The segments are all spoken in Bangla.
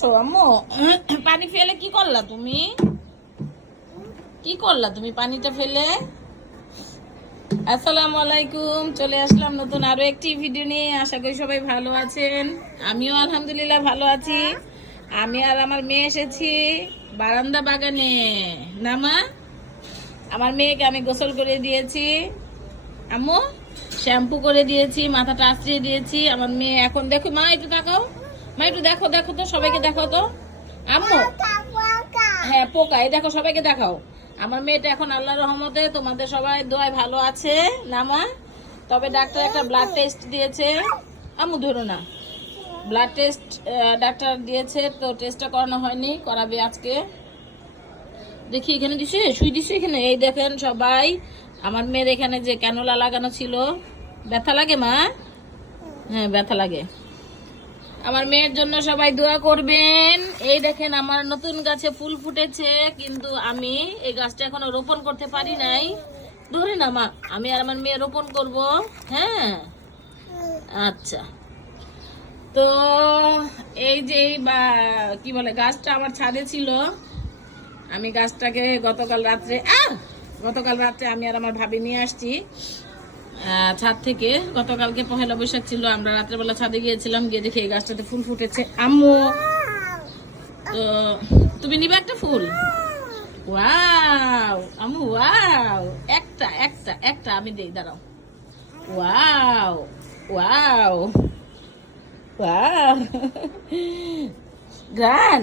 বসো আম্মু। পানি ফেলে কি করলা তুমি? কি করলা তুমি পানিটা ফেলে? আসসালামু আলাইকুম, চলে আসলাম নতুন আরও একটি ভিডিও নিয়ে। আশা করি সবাই ভালো আছেন। আমিও আলহামদুলিল্লাহ ভালো আছি। আমি আর আমার মেয়ে এসেছি বারান্দা বাগানে। না মা? আমার মেয়েকে আমি গোসল করে দিয়েছি। আম্মু, শ্যাম্পু করে দিয়েছি, মাথাটা আশ্রিয়ে দিয়েছি। আমার মেয়ে এখন দেখো মা, একটু দেখাও মা, একটু দেখো দেখো তো, সবাইকে দেখো তো। আম্মু। হ্যাঁ পোকা, এই দেখো, সবাইকে দেখাও। আমার মেয়েটা এখন আল্লাহ রহমতে তোমাদের সবাই দোয়ায় ভালো আছে। না, মা? তবে ডাক্তার একটা ব্লাড টেস্ট দিয়েছে। আম্মু, ধরো না। ব্লাড টেস্ট ডাক্তার দিয়েছে, তো টেস্টটা করানো হয়নি, করাবে আজকে। দেখি, এখানে দিছে? শুই দিছে এখানে? এই দেখেন সবাই, আমার মেয়ের এখানে যে ক্যানোলা লাগানো ছিল। ব্যথা লাগে, মা? হ্যাঁ ব্যথা লাগে। আমার মেয়ের জন্য সবাই দোয়া করবেন। এই দেখেন আমার নতুন গাছে ফুল ফুটেছে, কিন্তু আমি এই গাছটা এখনও রোপণ করতে পারি নাই। ধরে না, মা, আমি আর আমার মেয়ে রোপণ করব হ্যাঁ? আচ্ছা। তো এই যে এই বা, কি বলে, গাছটা আমার ছাদে ছিল। আমি গাছটাকে গতকাল রাত্রে! গতকাল রাত্রে আমি আর আমার ভাবি নিয়ে আসছি। ছাদ থেকে গতকালকে পহেলা বৈশাখ ছিল, আমরা রাত্রেবেলা ছাদে গিয়েছিলাম, গিয়ে দেখি এই গাছটাতে ফুল ফুটেছে। আম্মু, তো তুমি নিবে একটা ফুল? ওয়াও, আম্মু, ওয়াও, একটা একটা একটা আমি দেই, দাঁড়াও। Wow wow wow. গান,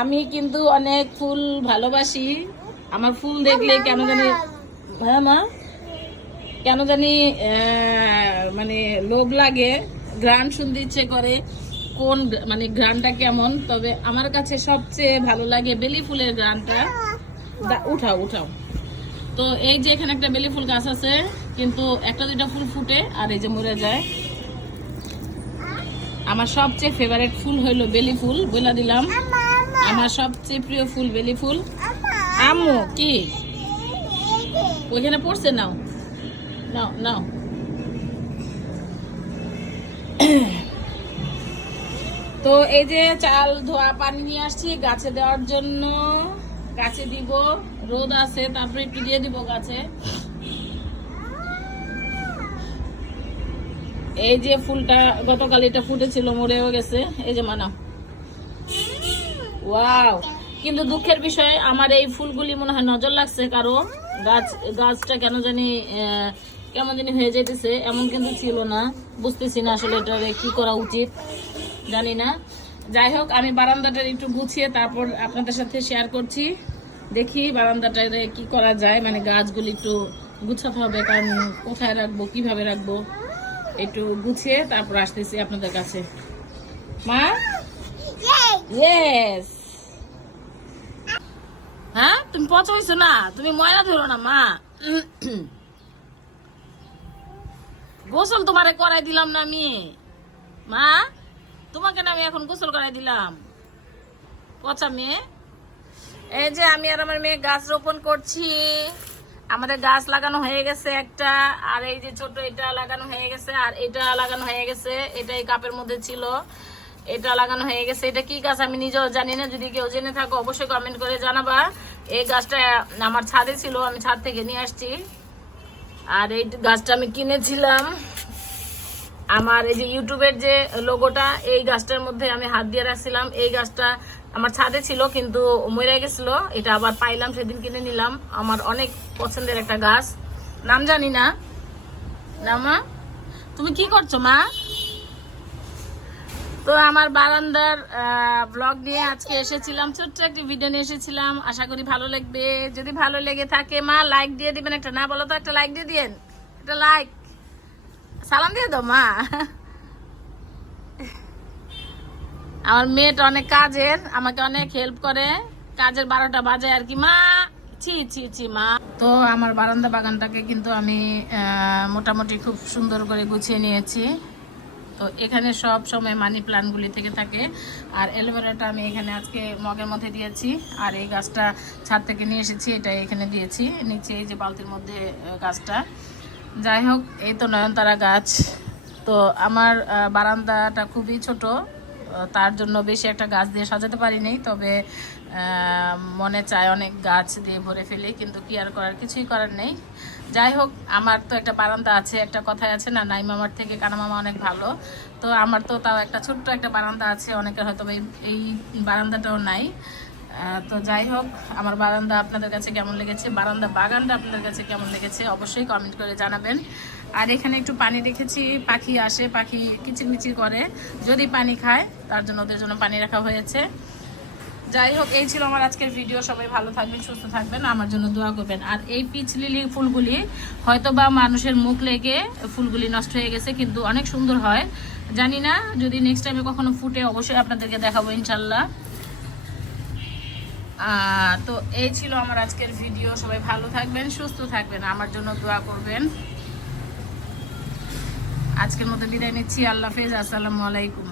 আমি কিন্তু অনেক ফুল ভালোবাসি। আমার ফুল দেখলে কেন জানি হ্যাঁ মা? কেন জানি মানে লোভ লাগে গ্রান শুনতে ইচ্ছে করে কোন মানে গ্রানটা কেমন তবে আমার কাছে সবচেয়ে ভালো লাগে বেলি ফুলের গ্রানটা উঠাও উঠাও। তো এই যে এখানে একটা বেলি ফুল গাছ আছে কিন্তু একটা দুইটা ফুল ফুটে আর এই যে মরে যায়। আমার সবচেয়ে ফেভারিট ফুল হইল বেলি ফুল বলে দিলাম। আমার সবচেয়ে প্রিয় ফুল বেলি ফুল। আম্মু কি? ওইখানে পড়ছে নাও। নাও নাও তো এই যে চাল, ধোয়া, পানি নিয়ে আসছি, গাছে দেওয়ার জন্য গাছে দিব, রোদ আছে, তারপরে একটু দিয়ে দিব গাছে। এই যে ফুলটা, গতকাল এটা ফুটেছিল, মরেও গেছে। এই যে মানা ওয়াও! কিন্তু দুঃখের বিষয়, আমার এই ফুলগুলি মনে হয় নজর লাগছে, কারণ গাছ, গাছটা কেন জানি কেমন জানি হয়ে যেতেছে এমন কিন্তু ছিল না। বুঝতেছি না আসলে এটা কি করা উচিত, জানি না। যাই হোক, আমি বারান্দাটা একটু গুছিয়ে তারপর আপনাদের সাথে শেয়ার করছি। দেখি বারান্দাটা কি করা যায় মানে গাছগুলি একটু গুছাতে হবে, কারণ কোথায় রাখব, কীভাবে রাখব, একটু গুছিয়ে তারপর আসতেছি আপনাদের কাছে। মা? হ্যাঁ তুমি পচা হইছো না? তুমি ময়লা ধরো না, মা। গোসল তোমারে করাই দিলাম না আমি। মা, তোমাকে না আমি এখন গোসল করাই দিলাম। পচা মেয়ে। এই যে আমি আর আমার মেয়ে গাছ রোপণ করছি। আমাদের গাছ লাগানো হয়ে গেছে একটা, আর এই যে ছোট এটা লাগানো হয়ে গেছে, আর এটা লাগানো হয়ে গেছে এটা এই কাপের মধ্যে ছিল। এটা লাগানো হয়ে গেছে। এটা কি গাছ আমি নিজেও জানি না। যদি কেউ জেনে থাকো, অবশ্যই কমেন্ট করে জানাবা। এই গাছটা আমার ছাদে ছিল, আমি ছাদ থেকে নিয়ে আসছি। আর এই গাছটা আমি কিনেছিলাম। আমার এই যে ইউটিউবের যে লোগোটা, এই গাছটার মধ্যে আমি হাত দিয়ে রাখছিলাম। এই গাছটা আমার ছাদে ছিল, কিন্তু মরে গেছিল। এটা আবার পাইলাম, সেদিন কিনে নিলাম। আমার অনেক পছন্দের একটা গাছ। নাম জানি না। তুমি কি করছ, মা? তো আমার বারান্দার ব্লগ নিয়ে আজকে এসেছিলাম। ছোট্ট একটি ভিডিও নিয়ে এসেছিলাম। আশা করি ভালো লাগবে। যদি ভালো লেগে থাকে, মা লাইক দিয়ে দিবেন একটা। না, বলো তো একটা লাইক দিয়ে দিয়েন। একটা লাইক সালাম দিয়ে দাও, মা। আমার মেয়েটা অনেক কাজের, আমাকে অনেক হেল্প করে। কাজের বারোটা বাজে আর কি, মা। ছি ছি ছি, মা। তো আমার বারান্দা বাগানটাকে কিন্তু আমি মোটামুটি খুব সুন্দর করে গুছিয়ে নিয়েছি। তো এখানে সব সময় মানি প্লান্টগুলি থেকে থাকে। আর অ্যালোভেরাটা আমি এখানে আজকে মগের মধ্যে দিয়েছি। আর এই গাছটা ছাদ থেকে নিয়ে এসেছি এটা এখানে দিয়েছি। নিচে এই যে বালতির মধ্যে গাছটা। যাই হোক, এই তো নয়নতারা গাছ। তো আমার বারান্দাটা খুবই ছোট। তার জন্য বেশি একটা গাছ দিয়ে সাজাতে পারিনি, তবে মনে চায় অনেক গাছ দিয়ে ভরে ফেলি, কিন্তু কি আর করার? কিছুই করার নেই। যাই হোক, আমার তো একটা বারান্দা আছে, একটা কথাই আছে না নাই মামার থেকে কানা মামা অনেক ভালো। তো আমার তো তাও একটা ছোট্ট একটা বারান্দা আছে, অনেকের হয়তো এই বারান্দাটাও নাই। তো যাই হোক, আমার বারান্দা আপনাদের কাছে কেমন লেগেছে? বারান্দা বাগানটা আপনাদের কাছে কেমন লেগেছে? অবশ্যই কমেন্ট করে জানাবেন। আর এখানে একটু পানি রেখেছি পাখি আসে, পাখি কিচিরমিচির করে। যদি পানি খায়, তার জন্য ওদের জন্য পানি রাখা হয়েছে। যাই হোক এই ছিল আমার আজকের ভিডিও সবাই ভালো থাকবেন, সুস্থ থাকবেন, আমার জন্য দোয়া করবেন। আর এই পিচ লিলি ফুলগুলি হয়তো বা মানুষের মুখ লেগে ফুলগুলি নষ্ট হয়ে গেছে, কিন্তু অনেক সুন্দর হয়। জানি না, যদি নেক্সট টাইমে কখনো ফুটে, অবশ্যই আপনাদেরকে দেখাবো ইনশাল্লাহ তো এই ছিল আমার আজকের ভিডিও সবাই ভালো থাকবেন, সুস্থ থাকবেন, আমার জন্য দোয়া করবেন। আজকের মতো বিদায় নিচ্ছি, আল্লাহ হাফেজ, আসসালামু আলাইকুম।